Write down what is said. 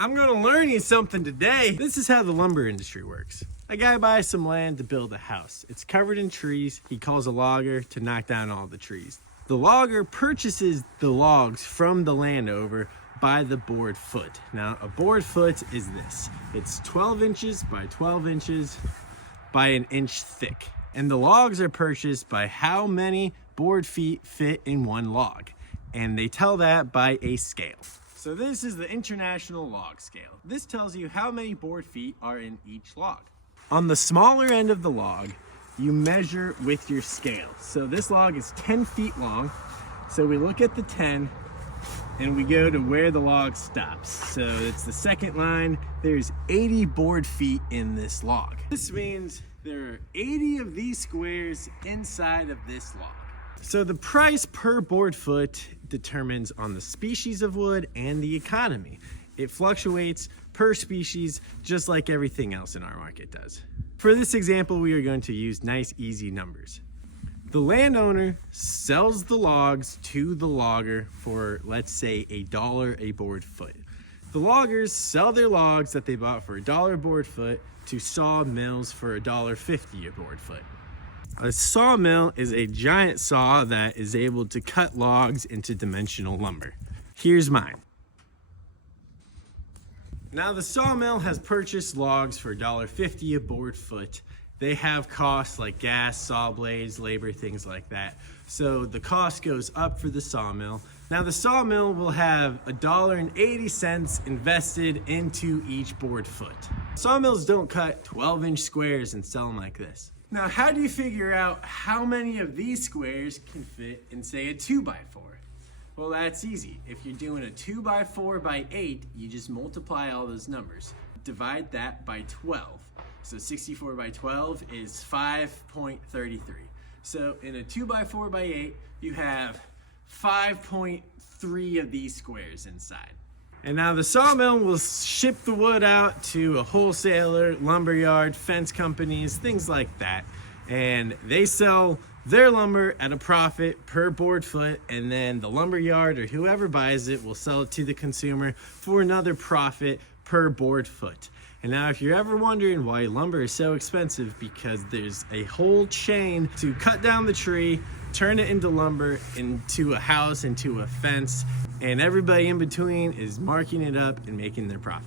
I'm gonna learn you something today. This is how the lumber industry works. A guy buys some land to build a house. It's covered in trees. He calls a logger to knock down all the trees. The logger purchases the logs from the landowner by the board foot. Now, a board foot is this. It's 12 inches by 12 inches by an inch thick. And the logs are purchased by how many board feet fit in one log. And they tell that by a scale. So this is the international log scale. This tells you how many board feet are in each log. On the smaller end of the log, you measure with your scale. So this log is 10 feet long. So we look at the 10 and we go to where the log stops. So it's the second line. There's 80 board feet in this log. This means there are 80 of these squares inside of this log. So the price per board foot determines on the species of wood and the economy. It fluctuates per species, just like everything else in our market does. For this example, we are going to use nice, easy numbers. The landowner sells the logs to the logger for, let's say, $1 a board foot. The loggers sell their logs that they bought for $1 a board foot to sawmills for $1.50 a board foot. A sawmill is a giant saw that is able to cut logs into dimensional lumber. Here's mine. Now the sawmill has purchased logs for $1.50 a board foot. They have costs like gas, saw blades, labor, things like that. So the cost goes up for the sawmill. Now the sawmill will have $1.80 invested into each board foot. Sawmills don't cut 12-inch squares and sell them like this. Now, how do you figure out how many of these squares can fit in, say, a 2x4? Well, that's easy. If you're doing a 2x4 by 8, you just multiply all those numbers. Divide that by 12. So 64 by 12 is 5.33. So in a 2x4 by 8, you have 5.3 of these squares inside. And now the sawmill will ship the wood out to a wholesaler, lumberyard, fence companies, things like that. And they sell their lumber at a profit per board foot, and then the lumberyard or whoever buys it will sell it to the consumer for another profit per board foot. And now if you're ever wondering why lumber is so expensive, because there's a whole chain to cut down the tree, turn it into lumber, into a house, into a fence, and everybody in between is marking it up and making their profit.